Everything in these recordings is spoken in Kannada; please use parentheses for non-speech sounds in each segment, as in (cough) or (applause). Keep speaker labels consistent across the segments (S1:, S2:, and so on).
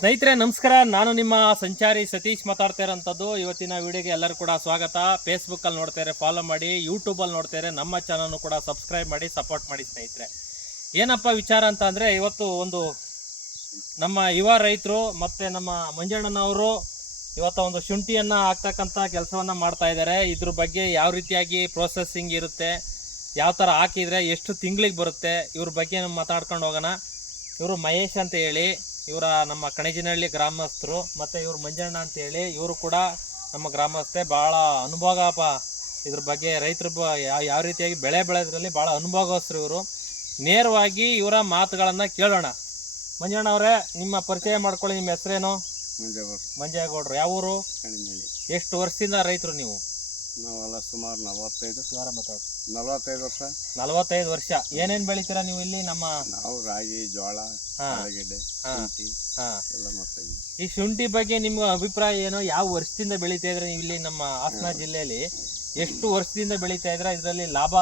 S1: ಸ್ನೇಹಿತರೆ, ನಮಸ್ಕಾರ. ನಾನು ನಿಮ್ಮ ಸಂಚಾರಿ ಸತೀಶ್ ಮಾತಾಡ್ತಾ ಇರೋಂಥದ್ದು. ಇವತ್ತಿನ ವಿಡಿಯೋಗೆ ಎಲ್ಲರೂ ಕೂಡ ಸ್ವಾಗತ. ಫೇಸ್ಬುಕ್ಕಲ್ಲಿ ನೋಡ್ತಾರೆ ಫಾಲೋ ಮಾಡಿ ಯೂಟ್ಯೂಬಲ್ಲಿ ನೋಡ್ತಾರೆ ನಮ್ಮ ಚಾನಲ್ನು ಕೂಡ ಸಬ್ಸ್ಕ್ರೈಬ್ ಮಾಡಿ ಸಪೋರ್ಟ್ ಮಾಡಿ ಸ್ನೇಹಿತರೆ. ಏನಪ್ಪ ವಿಚಾರ ಅಂತ ಅಂದರೆ, ಇವತ್ತು ಒಂದು ನಮ್ಮ ಯುವ ರೈತರು ಮತ್ತು ನಮ್ಮ ಮಂಜಣ್ಣನವರು ಇವತ್ತು ಒಂದು ಶುಂಠಿಯನ್ನು ಹಾಕ್ತಕ್ಕಂಥ ಕೆಲಸವನ್ನು ಮಾಡ್ತಾ ಇದ್ದಾರೆ. ಇದ್ರ ಬಗ್ಗೆ ಯಾವ ರೀತಿಯಾಗಿ ಪ್ರೋಸೆಸ್ಸಿಂಗ್ ಇರುತ್ತೆ, ಯಾವ ಥರ ಹಾಕಿದರೆ ಎಷ್ಟು ತಿಂಗಳಿಗೆ ಬರುತ್ತೆ, ಇವ್ರ ಬಗ್ಗೆ ಮಾತಾಡ್ಕೊಂಡು ಹೋಗೋಣ. ಇವರು ಮಹೇಶ್ ಅಂತ ಹೇಳಿ. ಇವರ ನಮ್ಮ ಕಣಜಿನಹಳ್ಳಿ ಗ್ರಾಮಸ್ಥರು ಮತ್ತು ಇವರು ಮಂಜಣ್ಣ ಅಂತ ಹೇಳಿ ಇವರು ಕೂಡ ನಮ್ಮ ಗ್ರಾಮಸ್ಥೆ ಭಾಳ ಅನುಭವ ಇದ್ರ ಬಗ್ಗೆ ರೈತರ ಬ ಯಾವ ರೀತಿಯಾಗಿ ಬೆಳೆ ಬೆಳೆದ್ರಲ್ಲಿ ಭಾಳ ಅನುಭವಸ್ಥರು ಇವರು. ನೇರವಾಗಿ ಇವರ ಮಾತುಗಳನ್ನು ಕೇಳೋಣ. ಮಂಜಣ್ಣ ಅವರೇ ನಿಮ್ಮ ಪರಿಚಯ ಮಾಡ್ಕೊಳ್ಳಿ ನಿಮ್ಮ ಹೆಸರೇನು? ಮಂಜೇಗೌಡರು. ಯಾವ ಊರು? ಎಷ್ಟು ವರ್ಷದಿಂದ ರೈತರು ನೀವು?
S2: ನಾವೆಲ್ಲ ಸುಮಾರು ನಲವತ್ತೈದು.
S1: ಸುಮಾರ ಮಾತಾಡು
S2: ನಲವತ್ತೈದು ವರ್ಷ.
S1: ನಲವತ್ತೈದು ವರ್ಷ. ಏನೇನ್ ಬೆಳಿತೀರಾ ನೀವು ಇಲ್ಲಿ ನಮ್ಮ
S2: ನಾವು ರಾಗಿ ಜೋಳ
S1: ಹಾಂ.
S2: ಆಲೂಗೆಡ್ಡೆ
S1: ಹಾ.
S2: ಶುಂಠಿ ಎಲ್ಲ ಮಾಡ್ತಾ ಇದ್ವಿ
S1: ಈ ಶುಂಠಿ ಬಗ್ಗೆ ನಿಮ್ಮ ಅಭಿಪ್ರಾಯ ಏನು? ಯಾವ ವರ್ಷದಿಂದ ಬೆಳೀತಾ ಇದ್ರೆ ನೀವು ಇಲ್ಲಿ ನಮ್ಮ ಹಾಸನ ಜಿಲ್ಲೆಯಲ್ಲಿ ಎಷ್ಟು ವರ್ಷದಿಂದ ಬೆಳೀತಾ ಇದ್ರೆ ಇದರಲ್ಲಿ ಲಾಭ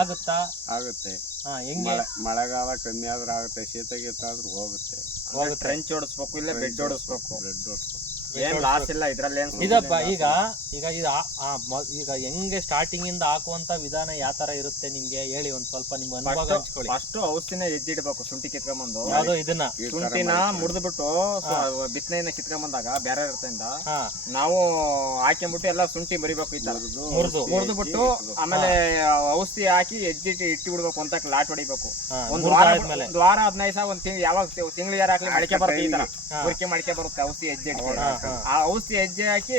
S1: ಆಗುತ್ತಾ?
S2: ಆಗುತ್ತೆ.
S1: ಹಾ ಹೆಂಗೆ?
S2: ಮಳೆ ಮಳೆಗಾಲ ಕಮ್ಮಿ ಆದ್ರೆ ಆಗುತ್ತೆ ಶೀತ ಗೀತ ಆದ್ರೂ ಹೋಗುತ್ತೆ.
S1: ಹೋಗುತ್ತೆ.
S3: ಟ್ರೆಂಚ್ ಹೊಡಿಸ್ಬೇಕು ಇಲ್ಲ ಬೆಡ್ ಹೊಡಿಸ್ಬೇಕು
S2: ಬೆಡ್ ಓಡಿಸ್ಬೇಕು.
S3: ಏನ್ ಲಾಸ್ ಇಲ್ಲ ಇದ್ರಲ್ಲಿ ಏನ್
S1: ಇದಪ್ಪ ಈಗ ಈಗ ಇದು ಈಗ ಹೆಂಗೆ ಸ್ಟಾರ್ಟಿಂಗ್ ಇಂದ ಹಾಕುವಂತ ವಿಧಾನ ಯಾವ ತರ ಇರುತ್ತೆ ನಿಮ್ಗೆ? ಹೇಳಿ ಒಂದ್ ಸ್ವಲ್ಪ ನಿಮ್ಮ ಅನುಭವ ಹಂಚ್ಕೊಳ್ಳಿ.
S3: ಫಸ್ಟ್ ಔಷಧಿನ ಎದ್ದಿಡ್ಬೇಕು ಶುಂಠಿ ಕಿತ್ಕೊಂಬಂದು.
S1: ಯಾವ್ದೋ ಇದನ್ನ.
S3: ಶುಂಠಿನ
S2: ಮುರಿದ್ಬಿಟ್ಟು
S3: ಮುರಿದು ಬಿಟ್ಟು ಬಿತ್ತನೆಯನ್ನ ಕಿತ್ಕೊಂಬಂದಾಗ ಬೇರೆ ಇರ್ತಿಂದ
S1: ಹಾ.
S3: ನಾವು ಹಾಕೊಂಡ್ಬಿಟ್ಟು ಎಲ್ಲ ಶುಂಠಿ ಮರಿಬೇಕು ಈ ತರ.
S2: ಮುರ್ದು
S3: ಬಿಟ್ಟು ಆಮೇಲೆ ಔಷಧಿ ಹಾಕಿ ಎಜ್ಜಿಟ್ಟು ಇಟ್ಟು ಬಿಡ್ಬೇಕು ಅಂತ ಲಾಟ್ ಹೊಡಿಬೇಕು. ಒಂದ್ ವಾರ ಒಂದ್ ವಾರ ಹದಿನೈದು ಸಾವಿರ ಒಂದ್ ತಿಂಗಳು ಯಾವಾಗ ತಿಂಗಳು ಯಾರು ಹಾಕ್ಲಿ ಮಡಿಕೆ ಬರುತ್ತೆ ಈ ತರ. ಮಡಿಕೆ ಬರುತ್ತೆ ಔಷಧಿ ಎಜ್ಜಿ
S1: ಹಾ, ಹಾ.
S3: ಆ ಔಷಧಿ ಹೆಜ್ಜೆ ಹಾಕಿ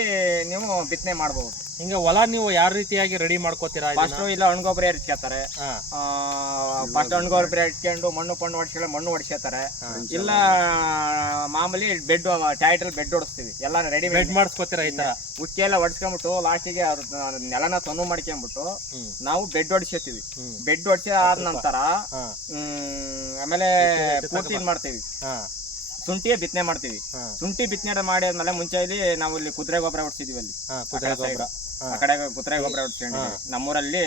S3: ನೀವು ಬಿತ್ತನೆ ಮಾಡಬಹುದು
S1: ಹಿಂಗ ಹೊಲ ನೀವು ಯಾವ ರೀತಿಯಾಗಿ ರೆಡಿ ಮಾಡ್ಕೋತೀರಾ
S3: ಫಸ್ಟ್ ಇಲ್ಲ ಅಣ್ಗೊಬ್ಬರ ಗೊಬ್ಬರ
S1: ಹಾ.
S3: ಫಸ್ಟ್ ಹಣ್ಗೊಬ್ಬರ ಇಟ್ಕೊಂಡು ಮಣ್ಣು ಪಣ್ಣು ಹೊಡ್ಸಿಲ್ಲ ಮಣ್ಣು ಹೊಡ್ಸ್ಕೊತಾರೆ ಇಲ್ಲ ಮಾಮೂಲಿ ಬೆಡ್ ಟೈಟಲ್ ಬೆಡ್ ಹೊಡಿಸ್ತೀವಿ ಎಲ್ಲ ರೆಡಿ
S1: ಬೆಡ್ ಮಾಡಿಸ್ಕೋತೀರಾ ಈ ತರ?
S3: ಉಕ್ಕಿ ಎಲ್ಲ ಹೊಡ್ಸ್ಕೊಂಬಿಟ್ಟು ಲಾಸ್ಟಿಗೆ ನೆಲನ ತೊಂದ್ ಮಾಡ್ಕೊಂಬಿಟ್ಟು ನಾವು ಬೆಡ್ ಹೊಡ್ಸ್ಕೊತೀವಿ ಬೆಡ್ ಹೊಡ್ಸಿ ಆದ ನಂತರ ಆಮೇಲೆ ಪೂರ್ತಿ ಮಾಡ್ತೀವಿ.
S1: ಹಾ
S3: ಶುಂಠಿ ಬಿತ್ತನೆ ಮಾಡ್ತೀವಿ. ಶುಂಠಿ ಬಿತ್ತನೆ ಮಾಡಿದ್ಮೇಲೆ ಮುಂಚೆ ಇಲ್ಲಿ ನಾವು ಇಲ್ಲಿ ಕುದುರೆ ಗೊಬ್ಬರ ಹೊಡ್ಸಿದೀವಿ ಅಲ್ಲಿ. ಆ ಕಡೆ ಕುದುರೆ ಗೊಬ್ಬರ ಹೊಡ್ಸ್ಕೊಂಡಿದ್ವಿ. ನಮ್ಮೂರಲ್ಲಿ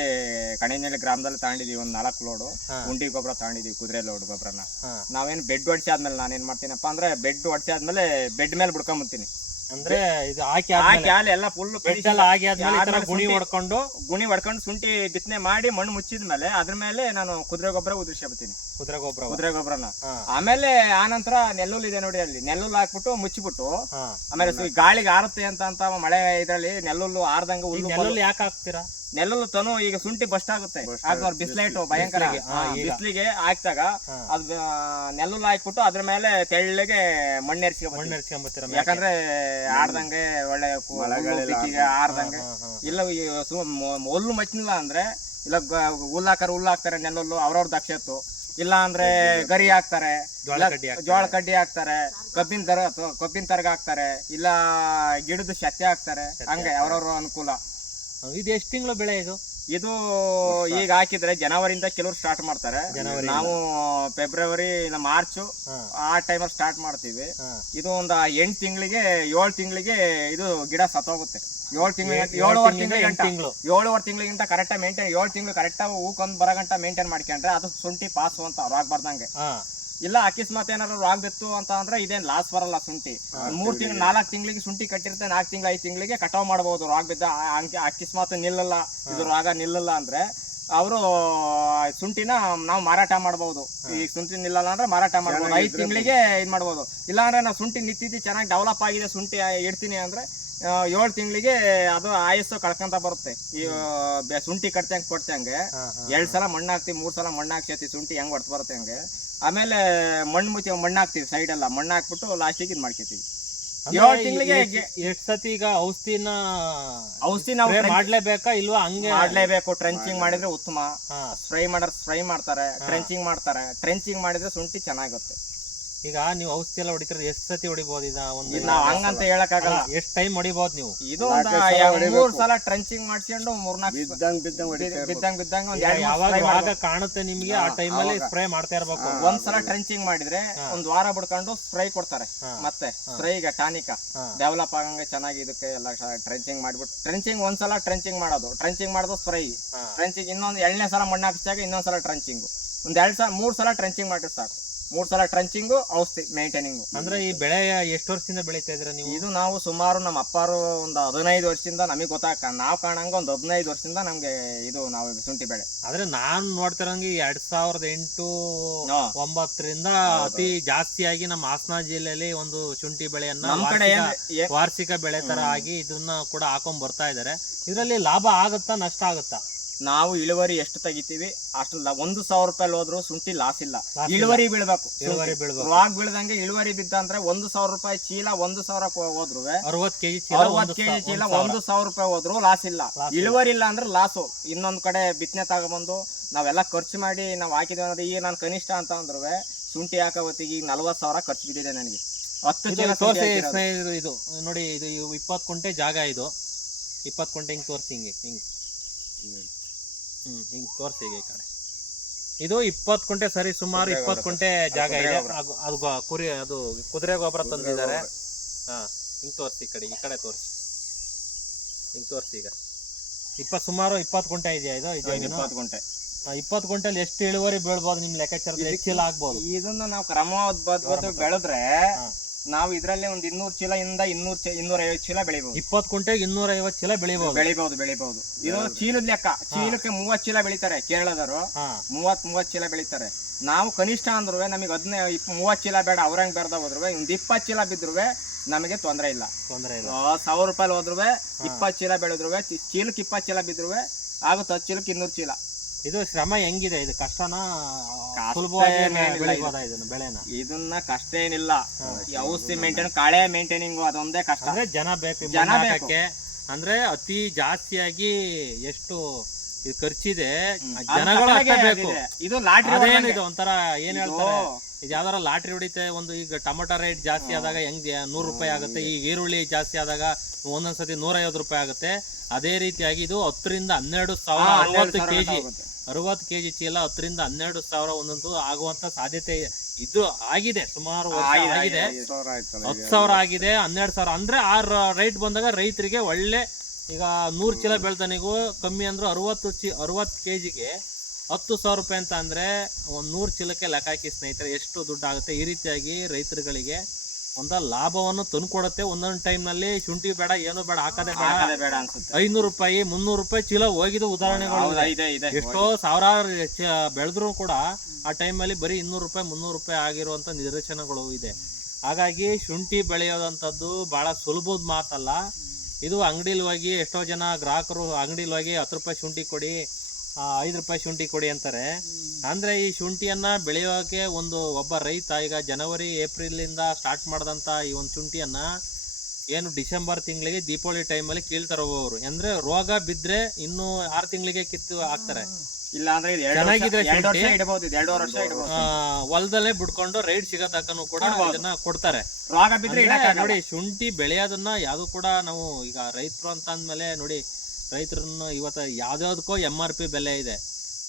S3: ಕಣಿನಲ್ಲಿ ಗ್ರಾಮದಲ್ಲಿ ತಗೊಂಡಿದೀವಿ ಒಂದ್ ನಾಲ್ಕು ಲೋಡ್ ಹುಂಡಿ ಗೊಬ್ಬರ ತಗೊಂಡಿದೀವಿ ಕುದುರೆ ಲೋಡ್ ಗೊಬ್ಬರನ. ನಾವೇನ್ ಬೆಡ್ ಹೊಡ್ಸಿ ಆದ್ಮೇಲೆ ನಾನೇನ್ ಮಾಡ್ತೀನಪ್ಪ ಅಂದ್ರೆ ಬೆಡ್ ಹೊಡ್ಸಿ ಆದ್ಮೇಲೆ ಬೆಡ್ ಮೇಲೆ ಬಿಡ್ಕೊಂಬತ್ತೀನಿ
S1: ಅಂದ್ರೆ ಇದು ಹಾಕಿ
S3: ಹಾಕಿ ಹಾಲು ಎಲ್ಲ ಫುಲ್
S1: ಬೆಡ್ ಎಲ್ಲ ಆಗಿ ಆದ್ಮೇಲೆ ಈ ತರ ಗುಣಿ ಹೊಡ್ಕೊಂಡು
S3: ಗುಣಿ ಹೊಡ್ಕೊಂಡು ಶುಂಠಿ ಬಿತ್ತನೆ ಮಾಡಿ ಮಣ್ಣು ಮುಚ್ಚಿದ ಮೇಲೆ ಅದ್ರ ಮೇಲೆ ನಾನು ಕುದುರೆ ಗೊಬ್ಬರ ಬತ್ತೀನಿ
S1: ಕುದುರೆ ಗೊಬ್ಬರ.
S3: ಕುದುರೆ ಗೊಬ್ಬರನ. ಆಮೇಲೆ ಆ ನಂತರ ನೆಲ್ಲುಲ್ ಇದೆ ನೋಡಿ ಅಲ್ಲಿ. ನೆಲ್ಲುಲ್ ಹಾಕ್ಬಿಟ್ಟು ಮುಚ್ಚಿಬಿಟ್ಟು ಆಮೇಲೆ ಸು- ಗಾಳಿಗೆ ಆರುತ್ತೆ ಅಂತ ಅಂತ ಮಳೆ ಇದ್ರಲ್ಲಿ ನೆಲ್ಲುಲ್ಲು ಆರ್ದಂಗ ಹುಲ್ಲು
S1: ನೆಲ್ಲಲ್ಲಿ ಯಾಕೆ ಹಾಕ್ತೀರಾ?
S3: ನೆಲ್ಲು ತನು ಈಗ ಶುಂಠಿ ಬಸ್ಟ್ ಆಗುತ್ತೆ. ಆಗ ಬಿಸ್ಲೈಟ್ ಭಯಂಕರ
S1: ಬಿಸ್ಲಿಗೆ,
S3: ಹಾಕಿದಾಗ ಅದ್ ನೆಲ್ಲುಲ್ಲು ಹಾಕ್ಬಿಟ್ಟು ಅದ್ರ ಮೇಲೆ ತೆಳ್ಳಗೆ ಮಣ್ಣು
S1: ಮಣ್ಣು
S3: ಯಾಕಂದ್ರೆ ಆಡ್ದಂಗೆ ಒಳ್ಳೆ ಕು- ಆಡ್ದಂಗೆ. ಇಲ್ಲ ಈ ಸು- ಮೊ- ಹುಲ್ಲು ಮಚ್ಚಿಲ್ಲ ಅಂದ್ರೆ ಇಲ್ಲ ಗ- ಹುಲ್ಲು ಹಾಕಾರ ಹುಲ್ಲು ಹಾಕ್ತಾರೆ ನೆಲ್ಲುಲ್ಲು ಅವ್ರವ್ರ ದಕ್ಷತ್ತು ಇಲ್ಲ ಅಂದ್ರೆ ಗರಿ ಹಾಕ್ತಾರೆ.
S1: ಜೋಳ ಕಡ್ಡಿ ಹಾಕ್ತಾರೆ.
S3: ಜೋಳ ಕಡ್ಡಿ ಹಾಕ್ತಾರೆ. ಕಬ್ಬಿನ ತರ ಕಬ್ಬಿನ ತರ್ಗ ಹಾಕ್ತಾರೆ. ಇಲ್ಲ ಗಿಡದ ಸತ್ಯ ಹಾಕ್ತಾರೆ. ಹಂಗೆ ಅವ್ರವ್ರ ಅನುಕೂಲ.
S1: ಇದು ಎಷ್ಟು ತಿಂಗಳು ಬೆಳೆ ಇದು?
S3: ಇದು ಈಗ ಹಾಕಿದ್ರೆ ಜನವರಿಯಿಂದ ಕೆಲವರು ಸ್ಟಾರ್ಟ್ ಮಾಡ್ತಾರೆ. ನಾವು ಫೆಬ್ರವರಿ ಇಲ್ಲ ಮಾರ್ಚ್ ಆ ಟೈಮಲ್ಲಿ ಸ್ಟಾರ್ಟ್ ಮಾಡ್ತೀವಿ. ಇದು ಒಂದು ಎಂಟು ತಿಂಗಳಿಗೆ ಏಳು ತಿಂಗಳಿಗೆ ಇದು ಗಿಡ ಸತ್ತೋಗುತ್ತೆ. ಏಳು ತಿಂಗಳಿಗೆ
S1: ಏಳು
S3: ಏಳುವರೆ
S1: ತಿಂಗಳ
S3: ತಿಂಗಳಿಗೆ
S1: ತಿಂಗಳು.
S3: ಏಳುವರೆ ತಿಂಗಳಿಗಿಂತ ಕರೆಕ್ಟಾಗಿ ಮೇಂಟೈನ್ ಏಳು ತಿಂಗಳು ಕರೆಕ್ಟಾಗಿ ಹೂಕೊಂದು ಬರೋ ಗಂಟ ಮೇಂಟೈನ್ ಮಾಡ್ಕೊಂಡ್ರೆ ಅದು ಶುಂಠಿ ಪಾಸು ಅಂತ ಆಗ್ಬಾರ್ದಂಗೆ ಇಲ್ಲ ಅಕಸ್ಮಾತ್ ಏನಾದ್ರು ರಾಗ್ ಬಿತ್ತು ಅಂತ ಅಂದ್ರೆ ಇದೇನ್ ಲಾಸ್ ಬರಲ್ಲ ಶುಂಠಿ. ಮೂರ್ ತಿಂಗಳು ನಾಲ್ಕು ತಿಂಗಳಿಗೆ ಶುಂಠಿ ಕಟ್ಟಿರುತ್ತೆ ನಾಲ್ಕು ತಿಂಗಳು ಐದು ತಿಂಗಳಿಗೆ ಕಟಾವ್ ಮಾಡಬಹುದು ರಾಗ್ ಬಿದ್ದ ಅಕಸ್ಮಾತ್ ನಿಲ್ಲಲ್ಲ ಇದು ರಾಗ ನಿಲ್ಲಲ್ಲ ಅಂದ್ರೆ ಅವರು ಶುಂಠಿನ ನಾವು ಮಾರಾಟ ಮಾಡಬಹುದು ಈ ಶುಂಠಿ ನಿಲ್ಲಲ್ಲ ಅಂದ್ರೆ ಮಾರಾಟ ಮಾಡಬಹುದು ಐದು ತಿಂಗಳಿಗೆ ಇದ್ ಮಾಡ್ಬೋದು. ಇಲ್ಲ ಅಂದ್ರೆ ನಾವು ಶುಂಠಿ ನಿಂತಿದ್ದು ಚೆನ್ನಾಗಿ ಡೆವಲಪ್ ಆಗಿದೆ ಶುಂಠಿ ಇಡ್ತೀನಿ ಅಂದ್ರೆ ಏಳು ತಿಂಗಳಿಗೆ ಅದು ಆಯಸ್ಸು ಕಳ್ಕೊಂತ ಬರುತ್ತೆ. ಈ ಬೆ- ಶುಂಠಿ ಕಟ್ತಂಗೆ ಕೊಡ್ತಂಗೆ ಎರಡು ಸಲ ಮಣ್ಣು ಹಾಕ್ತಿವಿ ಮೂರ್ ಸಲ ಮಣ್ಣು ಹಾಕ್ಸತಿ ಶುಂಠಿ ಹೆಂಗ್ ಹೊಡ್ತು ಬರುತ್ತೆ ಹಂಗೆ. ಆಮೇಲೆ ಮಣ್ಣು ಮುಚ್ಚಿ ಮಣ್ಣು ಹಾಕ್ತಿವಿ ಸೈಡ್ ಎಲ್ಲ. ಮಣ್ಣು ಹಾಕ್ಬಿಟ್ಟು ಲಾಸ್ಟಿಗೆ ಇದು ಮಾಡ್ಕೊತೀವಿ. ಏಳು ತಿಂಗಳಿಗೆ
S1: ಎಷ್ಟ್ ಸತಿ ಈಗ ಔಷಧಿನ
S3: ಔಷಧಿ ನಾವು
S1: spray
S3: trench
S1: ಮಾಡ್ಲೇಬೇಕಾ ಇಲ್ವಾ ಹಂಗೆ?
S3: ಮಾಡ್ಲೇಬೇಕು. ಟ್ರೆಂಚಿಂಗ್ ಮಾಡಿದ್ರೆ ಉತ್ತಮ.
S1: ಹಾ.
S3: ಸ್ಪ್ರೈ ಮಾಡೋರು ಸ್ಪ್ರೈ ಮಾಡ್ತಾರೆ. ಟ್ರೆಂಚಿಂಗ್ ಮಾಡ್ತಾರೆ. ಟ್ರೆಂಚಿಂಗ್ ಮಾಡಿದ್ರೆ ಶುಂಠಿ ಚೆನ್ನಾಗುತ್ತೆ
S1: ಈಗ ನೀವು ಔಷಧಿ ಎಲ್ಲ ಹೊಡಿತೀರ ಎಷ್ಟ್ ಸತಿ ಹೊಡಿಬಹುದು ಇದ ಒಂದು
S3: ನಾವು ಹಂಗಂತ ಹೇಳಕ್ಕಾಗಲ್ಲ.
S1: ಎಷ್ಟ್ ಟೈಮ್ ಹೊಡಿಬಹುದು ನೀವು?
S3: ಇದು ಒಂದು
S2: ಸಲ.
S3: ಮೂರ್ ಸಲ ಟ್ರೆಂಚಿಂಗ್ ಮಾಡ್ಸ್ಕೊಂಡು ಮೂರ್ನಾಲ್ಕು
S2: ಬಿದ್ದಂಗ್ ಬಿದ್ದಂಗ್ ಹೊಡಿತಾ ಇರ್ಬೇಕು.
S3: ಬಿದ್ದಂಗ್ ಬಿದ್ದಂಗ ಒಂದ್
S1: ಈಗ
S3: ಎರಡ್ ಮೂರ್
S1: ಯಾವಾಗ ಆಗ ಕಾಣುತ್ತೆ ನಿಮ್ಗೆ ಆ ಟೈಮ್
S2: ಅಲ್ಲಿ
S1: ಸ್ಪ್ರೇ ಮಾಡ್ತಾ ಇರ್ಬೇಕು.
S2: ಒಂದ್
S3: ಸಲ ಟ್ರೆಂಚಿಂಗ್ ಮಾಡಿದ್ರೆ ಒಂದ್ ವಾರ ಬಿಡ್ಕೊಂಡು ಸ್ಪ್ರೈ ಕೊಡ್ತಾರೆ. ಮತ್ತೆ ಸ್ಪ್ರೈಗೆ ಟಾನಿಕ. ಡೆವಲಪ್ ಆಗಂಗೆ ಚೆನ್ನಾಗಿ ಇದಕ್ಕೆ ಎಲ್ಲ ಟ್ರೆಂಚಿಂಗ್ ಮಾಡ್ಬಿಟ್ಟು ಟ್ರೆಂಚಿಂಗ್ ಒಂದ್ಸಲ ಟ್ರೆಂಚಿಂಗ್ ಮಾಡೋದು. ಟ್ರೆಂಚಿಂಗ್ ಮಾಡೋದು ಸ್ಪ್ರೇ
S1: ಟ್ರಂಚಿಂಗ್
S3: ಟ್ರೆಂಚಿಂಗ್ ಇನ್ನೊಂದು ಎರಡನೇ ಸಲ ಮಣ್ಣು ಹಾಕಿಸಿದಾಗ ಇನ್ನೊಂದ್ಸಲ ಟ್ರೆಂಚಿಂಗ್ ಒಂದ್ ಎರಡ್ ಸಲ ಮೂರ್ ಸಲ ಟ್ರೆಂಚಿಂಗ್ ಮಾಡಿದ್ರೆ ಸಾಕು. ಮೂರ್ ಸಲ ಟ್ರಂಚಿಂಗು ಔಷಧಿ ಮೇಂಟೈನಿಂಗ್.
S1: ಅಂದ್ರೆ ಈ ಬೆಳೆ ಎಷ್ಟು ವರ್ಷದಿಂದ ಬೆಳೀತಾ ಇದ್ರ ನೀವು?
S3: ಇದು ನಾವು ಸುಮಾರು ನಮ್ಮ ಅಪ್ಪಾರು ಒಂದು ಹದಿನೈದು ವರ್ಷದಿಂದ ನಮಗೆ ಗೊತ್ತಾಗ ನಾವು ಕಾಣಂಗ ಒಂದು ಹದಿನೈದು ವರ್ಷದಿಂದ ನಮ್ಗೆ ಇದು ನಾವು ಶುಂಠಿ ಬೆಳೆ.
S1: ಆದ್ರೆ ನಾನ್ ನೋಡ್ತಿರಂಗೆ ಎರಡ್ ಸಾವಿರದ ಎಂಟು ಒಂಬತ್ತರಿಂದ ಅತಿ ಜಾಸ್ತಿಯಾಗಿ ನಮ್ಮ ಹಾಸನ ಜಿಲ್ಲೆಯಲ್ಲಿ ಒಂದು ಶುಂಠಿ ಬೆಳೆಯನ್ನ ವಾರ್ಷಿಕ ಬೆಳೆ ತರ ಆಗಿ ಇದನ್ನ ಕೂಡ ಹಾಕೊಂಡ್ ಬರ್ತಾ ಇದಾರೆ. ಇದರಲ್ಲಿ ಲಾಭ ಆಗತ್ತಾ ನಷ್ಟ ಆಗತ್ತಾ?
S3: ನಾವು ಇಳುವರಿ ಎಷ್ಟು ತೆಗಿತೀವಿ ಅಷ್ಟು ಲ- ಒಂದು ಸಾವಿರ ರೂಪಾಯಿ ಹೋದ್ರು ಶುಂಠಿ ಲಾಸ್ ಇಲ್ಲ. ಇಳುವರಿ ಬೀಳ್ಬೇಕು.
S1: ಇಳುವರಿ ಬೀಳ್ಬೇಕು.
S3: ರಾಗ್ ಬೀಳ್ದಂಗೆ ಇಳುವರಿ ಬಿದ್ದ ಅಂದ್ರೆ ಒಂದು ಸಾವಿರ ರೂಪಾಯಿ ಚೀಲ ಒಂದು ಸಾವಿರ ಹೋದ್ರು
S1: ಅರವತ್ ಕೆಜಿ ಚೀಲ
S3: ಅರವತ್
S1: ಒಂದು
S3: ಕೆಜಿ ಚೀಲ
S1: ಒಂದ್ ಸಾವಿರ.
S3: ರೂಪಾಯಿ ಹೋದ್ರು ಲಾಸ್ ಇಲ್ಲ. ಇಳುವರಿ ಇಲ್ಲ ಅಂದ್ರೆ ಲಾಸು ಇನ್ನೊಂದ್ ಕಡೆ ಬಿತ್ತನೆ ತಗೊಬಂದು ನಾವೆಲ್ಲ ಖರ್ಚು ಮಾಡಿ ನಾವು ಹಾಕಿದ್ವಿ ಅನ್ನೋದು ಈಗ ನಾನು ಕನಿಷ್ಠ ಅಂತ ಅಂದ್ರು ಶುಂಠಿ ಹಾಕೋ ಹೊತ್ತಿಗೆ ಈಗ ನಲ್ವತ್ ಸಾವಿರ ಖರ್ಚು ಬಿದ್ದಿದೆ ನನಗೆ. ಹತ್ತು ಚೀಲ
S1: ತೋರ್ಸಿ. ಸ್ನೇಹಿತರು ಇದು ನೋಡಿ ಇದು ಇಪ್ಪತ್ತು ಕುಂಟೆ ಜಾಗ ಇದು. ಇಪ್ಪತ್ತು ಕುಂಟೆ ಹಿಂಗ್ ತೋರ್ಸಿ ಹಿಂಗೆ ಹಿಂಗ್. ಹ್ಮ್ ಹಿಂಗ್ ತೋರ್ಸಿ ಈಗ ಈ ಕಡೆ. ಇದು ಇಪ್ಪತ್ತು ಕುಂಟೆ ಸರಿ ಸುಮಾರು
S3: ಇಪ್ಪತ್
S1: ಇಪ್ಪತ್ತು ಕುಂಟೆ ಜಾಗ ಇದೆ. ಅದು- ಅದು ಗೊ- ಕುರಿ ಅದು ಕುದುರೆ ಗೊಬ್ಬರ ತಂದಿದ್ದಾರೆ. ಹಾ ಹಿಂಗ್ ತೋರ್ಸಿ ಈ ಕಡೆ ಈ ಕಡೆ ತೋರ್ಸಿ. ಹಿಂಗ್ ತೋರ್ಸಿ ಈಗ. ಇಪ್ಪತ್ತು ಸುಮಾರು ಇಪ್ಪತ್ತು ಕುಂಟೆ ಇದೆಯಾ ಇದು?
S3: ಇದು
S1: ಜಮೀನು
S3: ಇಪ್ಪತ್ತು ಗುಂಟೆ
S1: ಇಪ್ಪತ್ತು ಕುಂಟೆಲ್ ಎಷ್ಟು ಇಳುವರಿ ಬೀಳ್ಬೋದು ನಿಮ್ ಲೆಕ್ಕಾಚಾರದಲ್ಲಿ ಹೆಚ್ಚಿಲ್ಲ ಚೀಲ ಆಗ್ಬೋದು.
S3: ಇದನ್ನ ನಾವು ಕ್ರಮಬದ್ಧವಾಗಿ ಬೆಳೆದ್ರೆ
S1: ಹಾ.
S3: ನಾವು ಇದ್ರಲ್ಲೇ ಒಂದ್ ಇನ್ನೂರ್ ಚೀಲ ಇಂದ ಇನ್ನೂರ್ ಇನ್ನೂರ ಐವತ್ತು ಚೀಲ ಬೆಳಿಬಹುದು
S1: ಇಪ್ಪತ್ತು ಕುಂಟೆಗೆ ಇನ್ನೂರ ಐವತ್ತು ಚೀಲ ಬೆಳಿಬಹುದು
S3: ಬೆಳಿಬಹುದು ಬೆಳಿಬಹುದು ಇದು ಚೀಲದ ಲೆಕ್ಕ. ಚೀಲಕ್ಕೆ ಮೂವತ್ ಚೀಲ ಬೆಳಿತಾರೆ ಕೇರಳದವರು. ಮೂವತ್ ಮೂವತ್ ಚೀಲ ಬೆಳಿತಾರೆ. ನಾವು ಕನಿಷ್ಠ ಅಂದ್ರೆ ನಮಗೆ ಹದಿನೈ ಮೂವತ್ ಚೀಲ ಬೇಡ ಅವ್ರಂಗ್ ಬೆಳ್ದ ಹೋದ್ರು ಒಂದ್ ಇಪ್ಪತ್ ಚೀಲ ಬಿದ್ರುವೆ ನಮಗೆ ತೊಂದರೆ ಇಲ್ಲ.
S1: ತೊಂದರೆ ಇಲ್ಲ.
S3: ಸಾವಿರ ರೂಪಾಯಿ ಹೋದ್ರು ಇಪ್ಪತ್ ಚೀಲ ಬೆಳೆದ್ರು ಚೀಲಕ್ಕೆ ಇಪ್ಪತ್ ಚೀಲ ಬಿದ್ರುವೆ ಆಗುತ್ತೆ ಹತ್ತು ಚೀಲಕ್ಕೆ ಇನ್ನೂರ್ ಚೀಲ.
S1: ಇದು ಶ್ರಮ ಹೆಂಗಿದೆ? ಇದು ಕಷ್ಟನಾ ಸುಲಭವಾಗಿ. ಬೆಳಿಬೋದಾ ಇದನ್ನ ಬೆಳೆನ?
S3: ಇದನ್ನ ಕಷ್ಟ ಏನಿಲ್ಲ. ಈ ಔಷಧಿ ಮೇಂಟೈನ್ ಕಳೆ ಮೇಂಟೈನಿಂಗ್ ಅದೊಂದೇ ಕಷ್ಟ.
S1: ಅಂದ್ರೆ ಜನ ಬೇಕು
S3: ಜನ
S1: ಬೇಕಕ್ಕೆ ಅಂದ್ರೆ ಅತಿ ಜಾಸ್ತಿಯಾಗಿ ಎಷ್ಟು ಇದು ಖರ್ಚಿದೆ ಜನಗಳು ಅಷ್ಟೇ ಬೇಕು.
S3: ಇದು ಲಾಟ್ರಿ
S1: ಏನಿದೆ ಒಂಥರ ಏನ್ ಹೇಳ್ತಾರೆ? ಇದು ಯಾವ್ದಾರ ಲಾಟ್ರಿ ಹೊಡಿತೆ ಒಂದು ಈಗ ಟೊಮೊಟೊ ರೇಟ್ ಜಾಸ್ತಿ ಆದಾಗ ಹೆಂಗ್ ನೂರು ರೂಪಾಯಿ ಆಗುತ್ತೆ ಈಗ ಈರುಳ್ಳಿ ಜಾಸ್ತಿ ಆದಾಗ ಒಂದೊಂದ್ಸತಿ ನೂರ ಐವತ್ತು ರೂಪಾಯಿ ಆಗುತ್ತೆ. ಅದೇ ರೀತಿಯಾಗಿ ಇದು ಹತ್ತರಿಂದ ಹನ್ನೆರಡು ಸಾವಿರ ಅರವತ್ತು ಕೆಜಿ ಅರವತ್ತು ಕೆಜಿ ಚೀಲ ಹತ್ತರಿಂದ ಹನ್ನೆರಡು ಸಾವಿರ ಒಂದೊಂದು ಆಗುವಂತ ಸಾಧ್ಯತೆ ಇದು ಆಗಿದೆ. ಸುಮಾರು ಆಗಿದೆ ಹತ್ತು ಸಾವಿರ ಆಗಿದೆ ಹನ್ನೆರಡು ಸಾವಿರ. ಅಂದ್ರೆ ಆ ರೈಟ್ ಬಂದಾಗ ರೈತರಿಗೆ ಒಳ್ಳೆ ಈಗ ನೂರು ಚೀಲ ಬೆಳ್ತಾನಿಗೂ ಕಮ್ಮಿ ಅಂದ್ರೆ ಅರವತ್ತು ಚಿ ಅರವತ್ತು ಕೆ ಜಿಗೆ ಹತ್ತು ಸಾವಿರ ರೂಪಾಯಿ ಅಂತ ಅಂದ್ರೆ ಒಂದು ನೂರು ಚೀಲಕ್ಕೆ ಲೆಕ್ಕ ಹಾಕಿ ಸ್ನೇಹಿತರೆ ಎಷ್ಟು ದುಡ್ಡು ಆಗುತ್ತೆ ಈ ರೀತಿಯಾಗಿ ರೈತರುಗಳಿಗೆ ಒಂದ ಲಾಭವನ್ನು ತಂದ್ಕೊಡತ್ತೆ ಒಂದೊಂದು ಟೈಮ್ನಲ್ಲಿ ಶುಂಠಿ ಬೇಡ ಏನು ಬೇಡ ಹಾಕದೆ ಬೇಡ.
S3: ಬೇಡ ಅನ್ಸುತ್ತೆ.
S1: ಐನೂರು ರೂಪಾಯಿ ಮುನ್ನೂರು ರೂಪಾಯಿ ಚೀಲ ಹೋಗಿದ್ದು ಉದಾಹರಣೆಗಳು ಎಷ್ಟೋ ಸಾವಿರಾರು ಬೆಳೆದ್ರು ಕೂಡ ಆ ಟೈಮಲ್ಲಿ ಬರೀ ಇನ್ನೂರು ರೂಪಾಯಿ ಮುನ್ನೂರು ರೂಪಾಯಿ ಆಗಿರುವಂತ ನಿದರ್ಶನಗಳು ಇದೆ. ಹಾಗಾಗಿ ಶುಂಠಿ ಬೆಳೆಯೋದಂಥದ್ದು ಬಹಳ ಸುಲಭದ ಮಾತಲ್ಲ. ಇದು ಅಂಗಡಿಲಿ ಹೋಗಿ ಎಷ್ಟೋ ಜನ ಗ್ರಾಹಕರು ಅಂಗಡಿಲಿ ಹೋಗಿ ಹತ್ತು ರೂಪಾಯಿ ಶುಂಠಿ ಕೊಡಿ ಐದು ರೂಪಾಯಿ ಶುಂಠಿ ಕೊಡಿ ಅಂತಾರೆ. ಅಂದ್ರೆ ಈ ಶುಂಠಿಯನ್ನ ಬೆಳೆಯೋಕೆ ಒಂದು ಒಬ್ಬ ರೈತ ಈಗ ಜನವರಿ ಏಪ್ರಿಲ್ ಇಂದ ಸ್ಟಾರ್ಟ್ ಮಾಡಿದಂತ ಈ ಒಂದು ಶುಂಠಿಯನ್ನ ಏನು ಡಿಸೆಂಬರ್ ತಿಂಗಳಿಗೆ ದೀಪಾವಳಿ ಟೈಮಲ್ಲಿ ಕೀಳ್ತಾರೆ ಹೋಗೋರು ಅಂದ್ರೆ ರೋಗ ಬಿದ್ರೆ ಇನ್ನು ಆರು ತಿಂಗಳಿಗೆ ಕಿತ್ತು ಹಾಕ್ತಾರೆ.
S3: ಇಲ್ಲ ಅಂದ್ರೆ
S1: ಚೆನ್ನಾಗಿದ್ರೆ ಹೊಲದಲ್ಲೇ ಬಿಡ್ಕೊಂಡು ರೈಡ್ ಸಿಗೋ ತನಕನೂ ಕೂಡ ಇದನ್ನ ಕೊಡ್ತಾರೆ. ನೋಡಿ ಶುಂಠಿ ಬೆಳೆಯೋದನ್ನ ಯಾವ್ದು ಕೂಡ ನಾವು ಈಗ ರೈತರು ಅಂತ ಅಂದ್ಮೇಲೆ ನೋಡಿ ರೈತರನ್ನ ಇವತ್ತು ಯಾವ್ದಾವ್ದಕ್ಕೋ ಎಂ ಆರ್ ಪಿ ಬೆಲೆ ಇದೆ.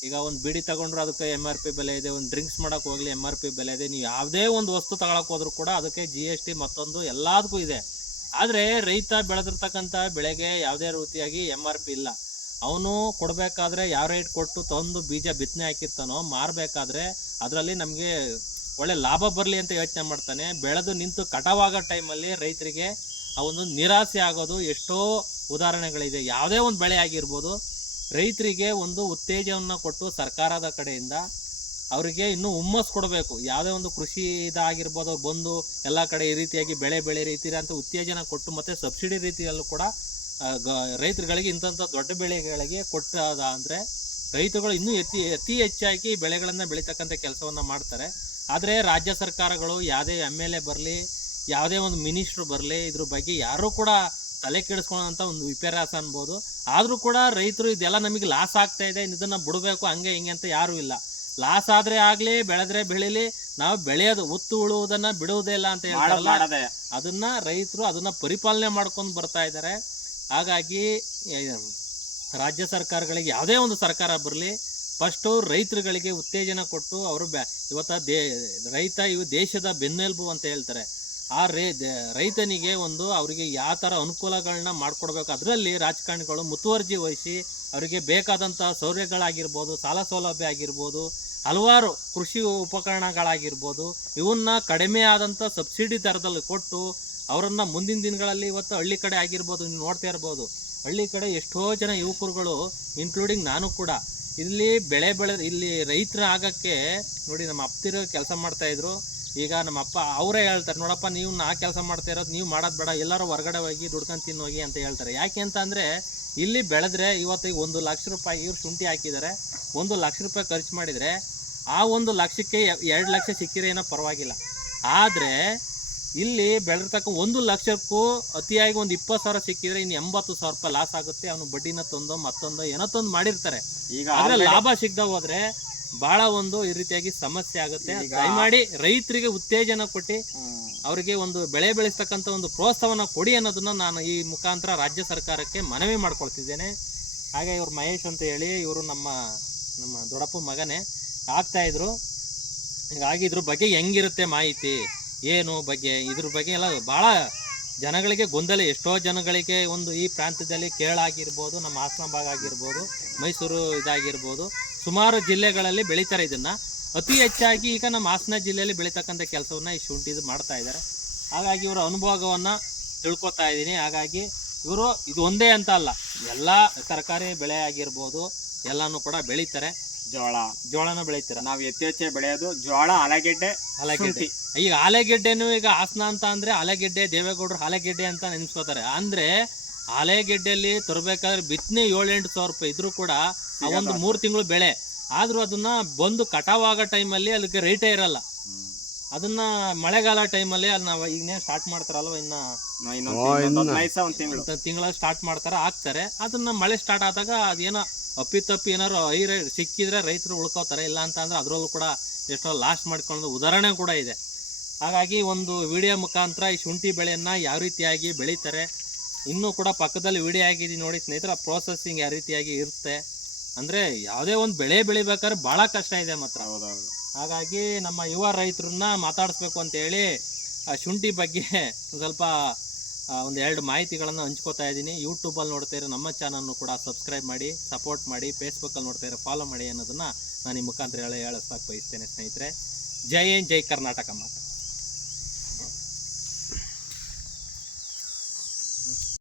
S1: ಈಗ ಒಂದು ಬಿಡಿ ತಗೊಂಡ್ರು ಅದಕ್ಕೆ ಎಂ ಆರ್ ಪಿ ಬೆಲೆ ಇದೆ, ಒಂದು ಡ್ರಿಂಕ್ಸ್ ಮಾಡೋಕೆ ಹೋಗಲಿ ಎಂ ಆರ್ ಪಿ ಬೆಲೆ ಇದೆ. ನೀವು ಯಾವುದೇ ಒಂದು ವಸ್ತು ತಗೊಳಕ್ಕೆ ಹೋದ್ರು ಕೂಡ ಅದಕ್ಕೆ ಜಿ ಎಸ್ ಟಿ ಮತ್ತೊಂದು ಎಲ್ಲದಕ್ಕೂ ಇದೆ. ಆದರೆ ರೈತ ಬೆಳೆದಿರ್ತಕ್ಕಂಥ ಬೆಳೆಗೆ ಯಾವುದೇ ರೀತಿಯಾಗಿ ಎಂ ಆರ್ ಪಿ ಇಲ್ಲ. ಅವನು ಕೊಡಬೇಕಾದ್ರೆ ಯಾವ ರೇಟ್ ಕೊಟ್ಟು ತಂದು ಬೀಜ ಬಿತ್ತನೆ ಹಾಕಿರ್ತಾನೋ ಮಾರಬೇಕಾದ್ರೆ ಅದರಲ್ಲಿ ನಮಗೆ ಒಳ್ಳೆ ಲಾಭ ಬರಲಿ ಅಂತ ಯೋಚನೆ ಮಾಡ್ತಾನೆ. ಬೆಳೆದು ನಿಂತು ಕಟಾವಾಗೋ ಟೈಮಲ್ಲಿ ರೈತರಿಗೆ ಆ ಒಂದು ನಿರಾಸೆ ಆಗೋದು, ಎಷ್ಟೋ ಉದಾಹರಣೆಗಳಿದೆ. ಯಾವುದೇ ಒಂದು ಬೆಳೆ ಆಗಿರ್ಬೋದು, ರೈತರಿಗೆ ಒಂದು ಉತ್ತೇಜವನ್ನು ಕೊಟ್ಟು ಸರ್ಕಾರದ ಕಡೆಯಿಂದ ಅವರಿಗೆ ಇನ್ನೂ ಹುಮ್ಮಸ್ ಕೊಡಬೇಕು. ಯಾವುದೇ ಒಂದು ಕೃಷಿ ಇದಾಗಿರ್ಬೋದು ಬಂದು ಎಲ್ಲ ಕಡೆ ಈ ರೀತಿಯಾಗಿ ಬೆಳೆ ಬೆಳೆ ರೀತಿ ಅಂತ ಉತ್ತೇಜನ ಕೊಟ್ಟು ಮತ್ತು ಸಬ್ಸಿಡಿ ರೀತಿಯಲ್ಲೂ ಕೂಡ ಗ- ರೈತರುಗಳಿಗೆ ಇಂಥ ದೊಡ್ಡ ಬೆಳೆಗಳಿಗೆ ಕೊಟ್ಟದ ಅಂದರೆ ರೈತರುಗಳು ಇನ್ನೂ ಅತಿ ಅತಿ ಹೆಚ್ಚಾಗಿ ಬೆಳೆಗಳನ್ನು ಬೆಳೀತಕ್ಕಂಥ ಕೆಲಸವನ್ನು ಮಾಡ್ತಾರೆ. ಆದರೆ ರಾಜ್ಯ ಸರ್ಕಾರಗಳು ಯಾವುದೇ ಎಂ ಎಲ್ ಎ ಬರಲಿ ಯಾವುದೇ ಒಂದು ಮಿನಿಸ್ಟ್ರು ಬರಲಿ ಇದ್ರ ಬಗ್ಗೆ ಯಾರೂ ಕೂಡ ತಲೆ ಕೆಡಿಸ್ಕೊಳ್ಳೋಂಥ ಒಂದು ವಿಪರ್ಯಾಸ ಅನ್ಬೋದು. ಆದರೂ ಕೂಡ ರೈತರು ಇದೆಲ್ಲ ನಮಗೆ ಲಾಸ್ ಆಗ್ತಾ ಇದೆ ಇದನ್ನು ಬಿಡಬೇಕು ಹಂಗೆ ಹಿಂಗೆ ಅಂತ ಯಾರೂ ಇಲ್ಲ. ಲಾಸ್ ಆದರೆ ಆಗಲಿ ಬೆಳೆದ್ರೆ ಬೆಳೀಲಿ ನಾವು ಬೆಳೆಯೋದು ಒತ್ತು ಉಳುವುದನ್ನು ಬಿಡುವುದೇ ಇಲ್ಲ ಅಂತ ಹೇಳ್ತಾರಲ್ಲ ಅದನ್ನ ರೈತರು ಅದನ್ನ ಪರಿಪಾಲನೆ ಮಾಡ್ಕೊಂಡು ಬರ್ತಾ ಇದ್ದಾರೆ ಹಾಗಾಗಿ ರಾಜ್ಯ ಸರ್ಕಾರಗಳಿಗೆ ಯಾವುದೇ ಒಂದು ಸರ್ಕಾರ ಬರಲಿ ಫಸ್ಟು ರೈತರುಗಳಿಗೆ ಉತ್ತೇಜನ ಕೊಟ್ಟು ಅವರು ಬ್ಯಾ ಇವತ್ತ ದೇ ರೈತ ಇವು ದೇಶದ ಬೆನ್ನೆಲುಬು ಅಂತ ಹೇಳ್ತಾರೆ. ಆ ರೈ ರೈತನಿಗೆ ಒಂದು ಅವರಿಗೆ ಯಾವ ಥರ ಅನುಕೂಲಗಳನ್ನ ಮಾಡಿಕೊಡ್ಬೇಕು, ಅದರಲ್ಲಿ ರಾಜಕಾರಣಿಗಳು ಮುತುವರ್ಜಿ ವಹಿಸಿ ಅವರಿಗೆ ಬೇಕಾದಂಥ ಸೌಲಭ್ಯಗಳಾಗಿರ್ಬೋದು, ಸಾಲ ಸೌಲಭ್ಯ ಆಗಿರ್ಬೋದು, ಹಲವಾರು ಕೃಷಿ ಉಪಕರಣಗಳಾಗಿರ್ಬೋದು, ಇವನ್ನ ಕಡಿಮೆ ಆದಂಥ ಸಬ್ಸಿಡಿ ದರದಲ್ಲಿ ಕೊಟ್ಟು ಅವರನ್ನು ಮುಂದಿನ ದಿನಗಳಲ್ಲಿ ಇವತ್ತು ಹಳ್ಳಿ ಕಡೆ ಆಗಿರ್ಬೋದು, ನೀವು ನೋಡ್ತಾ ಇರ್ಬೋದು. ಹಳ್ಳಿ ಕಡೆ ಎಷ್ಟೋ ಜನ ಯುವಕರುಗಳು ಇನ್ಕ್ಲೂಡಿಂಗ್ ನಾನು ಕೂಡ, ಇಲ್ಲಿ ಬೆಳೆ ಬೆಳೆ ಇಲ್ಲಿ ರೈತರ ಆಗಕ್ಕೆ ನೋಡಿ ನಮ್ಮ ಅಪ್ತಿರೋ ಕೆಲಸ ಮಾಡ್ತಾ ಇದ್ರು. ಈಗ ನಮ್ಮಪ್ಪ ಅವರೇ ಹೇಳ್ತಾರೆ ನೋಡಪ್ಪ ನೀವು ನಾ ಕೆಲಸ ಮಾಡ್ತಾ ಇರೋದು ನೀವು ಮಾಡೋದು ಬೇಡ ಎಲ್ಲರೂ ಹೊರಗಡೆ ಹೋಗಿ ದುಡ್ಕೊಂಡು ತಿನ್ನೋಗಿ ಅಂತ ಹೇಳ್ತಾರೆ. ಯಾಕೆ ಅಂತ ಅಂದರೆ ಇಲ್ಲಿ ಬೆಳೆದ್ರೆ ಇವತ್ತಿಗೆ ಒಂದು ಲಕ್ಷ ರೂಪಾಯಿ ಇವ್ರು ಶುಂಠಿ ಹಾಕಿದ್ದಾರೆ ಒಂದು ಲಕ್ಷ ರೂಪಾಯಿ ಖರ್ಚು ಮಾಡಿದರೆ ಆ ಒಂದು ಲಕ್ಷಕ್ಕೆ ಎರಡು ಲಕ್ಷ ಸಿಕ್ಕಿದ್ರೆ ಏನೋ ಪರವಾಗಿಲ್ಲ. ಆದರೆ ಇಲ್ಲಿ ಬೆಳೆದಿರ್ತಕ್ಕ ಒಂದು ಲಕ್ಷಕ್ಕೂ ಅತಿಯಾಗಿ ಒಂದು ಇಪ್ಪತ್ತು ಸಾವಿರ ಸಿಕ್ಕಿದ್ರೆ ಇನ್ನು ಎಂಬತ್ತು ಸಾವಿರ ರೂಪಾಯಿ ಲಾಸ್ ಆಗುತ್ತೆ. ಅವನು ಬಡ್ಡಿನ ತಂದೋ ಮತ್ತೊಂದೋ ಏನೋ ತಂದು ಮಾಡಿರ್ತಾರೆ.
S3: ಈಗ
S1: ಲಾಭ ಸಿಗ್ದ ಹೋದ್ರೆ ಬಹಳ ಒಂದು ಈ ರೀತಿಯಾಗಿ ಸಮಸ್ಯೆ ಆಗುತ್ತೆ. ದಯಮಾಡಿ ರೈತರಿಗೆ ಉತ್ತೇಜನ ಕೊಟ್ಟು. ಅವರಿಗೆ ಒಂದು ಬೆಳೆ ಬೆಳೆಸ್ತಕ್ಕಂಥ ಒಂದು ಪ್ರೋತ್ಸಾಹನ ಕೊಡಿ ಅನ್ನೋದನ್ನ ನಾನು ಈ ಮುಖಾಂತರ ರಾಜ್ಯ ಸರ್ಕಾರಕ್ಕೆ ಮನವಿ ಮಾಡ್ಕೊಳ್ತಿದ್ದೇನೆ. ಹಾಗೆ ಇವರು ಮಹೇಶ್ ಅಂತ ಹೇಳಿ ಇವರು ನಮ್ಮ ನಮ್ಮ ದೊಡ್ಡಪ್ಪ ಮಗನೇ ಆಗ್ತಾ ಇದ್ರು. ಹೀಗಾಗಿ ಇದ್ರ ಬಗ್ಗೆ ಹೆಂಗಿರುತ್ತೆ ಮಾಹಿತಿ ಏನು ಬಗ್ಗೆ ಇದ್ರ ಬಗ್ಗೆ ಎಲ್ಲ ಭಾಳ ಜನಗಳಿಗೆ ಗೊಂದಲ. ಎಷ್ಟೋ ಜನಗಳಿಗೆ ಒಂದು ಈ ಪ್ರಾಂತ್ಯದಲ್ಲಿ ಕೇರಳ ಆಗಿರ್ಬೋದು ನಮ್ಮ ಹಾಸನ ಭಾಗ ಆಗಿರ್ಬೋದು ಮೈಸೂರು ಇದಾಗಿರ್ಬೋದು. ಸುಮಾರು ಜಿಲ್ಲೆಗಳಲ್ಲಿ ಬೆಳೀತಾರೆ ಇದನ್ನ. ಅತಿ ಹೆಚ್ಚಾಗಿ ಈಗ ನಮ್ಮ ಹಾಸನ ಜಿಲ್ಲೆಯಲ್ಲಿ ಬೆಳೀತಕ್ಕಂಥ ಕೆಲಸವನ್ನ ಈ ಶುಂಠಿದು ಮಾಡ್ತಾ ಇದ್ದಾರೆ. ಹಾಗಾಗಿ ಇವರ ಅನುಭವವನ್ನು ತಿಳ್ಕೊತಾ ಇದ್ದೀನಿ. ಹಾಗಾಗಿ ಇವರು ಇದು ಒಂದೇ ಅಂತ ಅಲ್ಲ ಎಲ್ಲ ತರಕಾರಿ ಬೆಳೆ ಆಗಿರ್ಬೋದು ಎಲ್ಲಾನು ಕೂಡ ಬೆಳೀತಾರೆ.
S3: ಜೋಳ
S1: ಜೋಳನ ಬೆಳೀತಾರೆ.
S3: ನಾವು ಹೆಚ್ಚು ಬೆಳೆಯೋದು ಜೋಳ ಆಲೂಗೆಡ್ಡೆ
S1: ಆಲೂಗೆಡ್ಡೆ. ಈಗ ಆಲೆಗೆಡ್ಡೆನು ಈಗ ಹಾಸನ ಅಂತ ಅಂದ್ರೆ ಆಲೆಗೆಡ್ಡೆ ದೇವೇಗೌಡರು ಆಲೆಗೆಡ್ಡೆ ಅಂತ ನೆನ್ಸ್ಕೋತಾರೆ. ಅಂದ್ರೆ ಆಲೆಗೆಡ್ಡೆಯಲ್ಲಿ ತರಬೇಕಾದ್ರೆ ಬಿತ್ತನೆ ಏಳೆಂಟು ಸಾವಿರ ರೂಪಾಯಿ ಇದ್ರೂ ಕೂಡ ಆ ಒಂದು ಮೂರು ತಿಂಗಳು ಬೆಳೆ. ಆದ್ರೂ ಅದನ್ನ ಬಂದು ಕಟಾವ್ ಆಗೋ ಟೈಮಲ್ಲಿ ಅದಕ್ಕೆ ರೇಟೇ ಇರಲ್ಲ. ಅದನ್ನ ಮಳೆಗಾಲ ಟೈಮಲ್ಲಿ ಅಲ್ಲಿ ನಾವು ಈಗ ಸ್ಟಾರ್ಟ್ ಮಾಡ್ತಾರಲ್ವ ಇನ್ನ?
S3: ತಿಂಗಳು
S1: ತಿಂಗಳ. ಸ್ಟಾರ್ಟ್ ಮಾಡ್ತಾರೆ ಹಾಕ್ತಾರೆ. ಅದನ್ನ ಮಳೆ ಸ್ಟಾರ್ಟ್ ಆದಾಗ ಅದೇನೋ ಅಪ್ಪಿ ತಪ್ಪಿ ಏನಾರು ಐರ ಸಿಕ್ಕಿದ್ರೆ ರೈತರು ಉಳ್ಕೋತಾರೆ ಇಲ್ಲ ಅಂತ ಅಂದ್ರೆ ಅದರಲ್ಲೂ ಕೂಡ ಎಷ್ಟೋ ಲಾಸ್ ಮಾಡ್ಕೊಳ್ಳೋದು ಉದಾಹರಣೆ ಕೂಡ ಇದೆ. ಹಾಗಾಗಿ ಒಂದು ವಿಡಿಯೋ ಮುಖಾಂತರ ಈ ಶುಂಠಿ ಬೆಳೆಯನ್ನ ಯಾವ ರೀತಿಯಾಗಿ ಬೆಳೀತಾರೆ ಇನ್ನೂ ಕೂಡ ಪಕ್ಕದಲ್ಲಿ ವಿಡಿಯೋ ಆಗಿದೆ ನೋಡಿ ಸ್ನೇಹಿತರ ಪ್ರೋಸೆಸಿಂಗ್ ಯಾವ ರೀತಿಯಾಗಿ ಇರುತ್ತೆ. ಅಂದ್ರೆ ಯಾವುದೇ ಒಂದು ಬೆಳೆ ಬೆಳಿಬೇಕಾದ್ರೆ ಭಾಳ ಕಷ್ಟ ಇದೆ ಮಾತ್ರ.
S3: ಹೌದೌದು.
S1: ಹಾಗಾಗಿ ನಮ್ಮ ಯುವ ರೈತರನ್ನ ಮಾತಾಡಿಸ್ಬೇಕು ಅಂತ ಹೇಳಿ ಆ ಶುಂಠಿ ಬಗ್ಗೆ (laughs) ಸ್ವಲ್ಪ ಒಂದು ಎರಡು ಮಾಹಿತಿಗಳನ್ನು ಹಂಚ್ಕೋತಾ ಇದ್ದೀನಿ. ಯೂಟ್ಯೂಬಲ್ಲಿ ನೋಡ್ತಾ ಇರೋ ನಮ್ಮ ಚಾನಲ್ನು ಕೂಡ ಸಬ್ಸ್ಕ್ರೈಬ್ ಮಾಡಿ ಸಪೋರ್ಟ್ ಮಾಡಿ ಫೇಸ್ಬುಕ್ಕಲ್ಲಿ ನೋಡ್ತಾ ಇರೋ ಫಾಲೋ ಮಾಡಿ ಅನ್ನೋದನ್ನ ನಾನು ಈ ಮುಖಾಂತರ ಹೇಳಿ ಹೇಳಿಸ್ತಾ ಬಯಸ್ತೇನೆ ಸ್ನೇಹಿತರೆ. ಜೈ ಏನ್ ಜೈ ಕರ್ನಾಟಕ ಮಾತು.